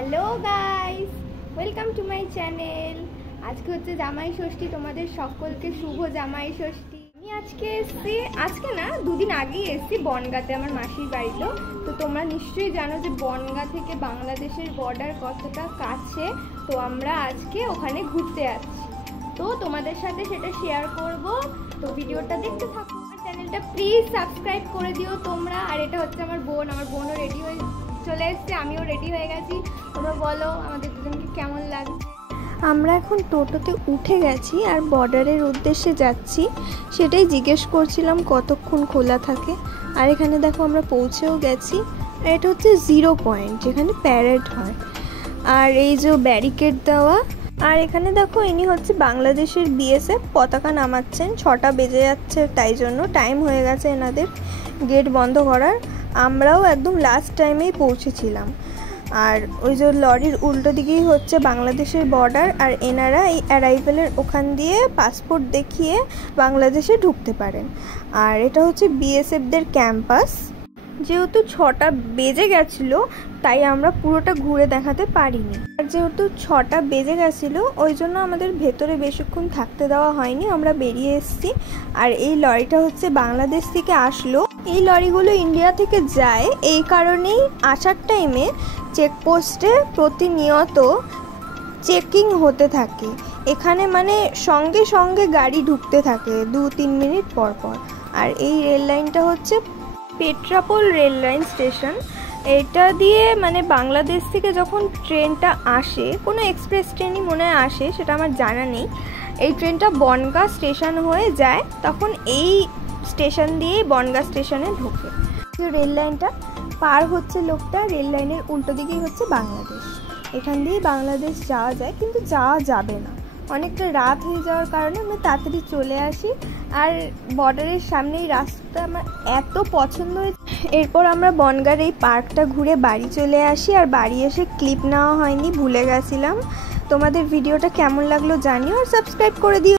Hello guys, welcome to my channel. আজকে হচ্ছে জামাই ষষ্ঠী, তোমাদের সকলকে শুভ জামাই ষষ্ঠী। আমি আজকে না দুদিন আগেই এসেছি বনগাঁতে, আমার মাসির বাড়িতে। তো তোমরা নিশ্চয়ই জানো যে বনগাঁ থেকে বাংলাদেশের বর্ডার কতটা কাছে। তো আমরা আজকে ওখানে ঘুরতে যাচ্ছি, তো তোমাদের সাথে সেটা শেয়ার করব। তো ভিডিওটা দেখতে থাকো। আমার চ্যানেলটা প্লিজ সাবস্ক্রাইব করে দিও তোমরা। আর এটা হচ্ছে আমার বোনও রেডি হয়ে চলে এসছে, আমিও রেডি হয়ে গেছি। তোমরা বলো আমাদের দুজনকে কেমন লাগছে। আমরা এখন টোটোতে উঠে গেছি আর বর্ডারের উদ্দেশ্যে যাচ্ছি। সেটাই জিজ্ঞেস করছিলাম কতক্ষণ খোলা থাকে। আর এখানে দেখো আমরা পৌঁছেও গেছি। আর এটা হচ্ছে 0 পয়েন্ট, যেখানে প্যারেড হয়। আর এই যে ব্যারিকেড দেওয়া। আর এখানে দেখো ইনি হচ্ছে বাংলাদেশের বিএসএফ, পতাকা নামাচ্ছেন। 6টা বেজে যাচ্ছে, তাই জন্য টাইম হয়ে গেছে এনাদের গেট বন্ধ করার। আমরাও একদম লাস্ট টাইমেই পৌঁছেছিলাম। আর ওই যে লরির উল্টো দিকেই হচ্ছে বাংলাদেশের বর্ডার। আর এনারা এই অ্যারাইভেলের ওখান দিয়ে পাসপোর্ট দেখিয়ে বাংলাদেশে ঢুকতে পারেন। আর এটা হচ্ছে বিএসএফদের ক্যাম্পাস। যেহেতু 6টা বেজে গেছিলো, তাই আমরা পুরোটা ঘুরে দেখাতে পারিনি। আর যেহেতু 6টা বেজে গেছিলো, ওই জন্য আমাদের ভেতরে বেশিক্ষণ থাকতে দেওয়া হয়নি, আমরা বেরিয়ে এসেছি। আর এই লরিটা হচ্ছে বাংলাদেশ থেকে আসলো। এই লরিগুলো ইন্ডিয়া থেকে যায়, এই কারণেই আসার টাইমে চেকপোস্টে প্রতিনিয়ত চেকিং হতে থাকে। এখানে মানে সঙ্গে সঙ্গে গাড়ি ঢুকতে থাকে 2-3 মিনিট পর পর। আর এই রেল লাইনটা হচ্ছে পেট্রাপোল রেল লাইন স্টেশন। এটা দিয়ে মানে বাংলাদেশ থেকে যখন ট্রেনটা আসে, কোনো এক্সপ্রেস ট্রেনই মনে হয় আসে, সেটা আমার জানা নেই। এই ট্রেনটা বনগাঁ স্টেশন হয়ে যায়, তখন এই স্টেশন দিয়েই বনগাঁ স্টেশনে ঢোকে। রেল লাইনটা পার হচ্ছে লোকটা, রেল লাইনের উল্টো দিকেই হচ্ছে বাংলাদেশ। এখান দিয়ে বাংলাদেশ যাওয়া যায়, কিন্তু যাওয়া যাবে না, অনেকটা রাত হয়ে যাওয়ার কারণে আমরা তাড়াতাড়ি চলে আসি। আর বর্ডারের সামনে এই রাস্তা আমার এত পছন্দ হয়েছে। এরপর আমরা বনগাঁর এই পার্কটা ঘুরে বাড়ি চলে আসি। আর বাড়ি এসে ক্লিপ নেওয়া হয়নি, ভুলে গেছিলাম। তোমাদের ভিডিওটা কেমন লাগলো জানিও, আর সাবস্ক্রাইব করে দিও।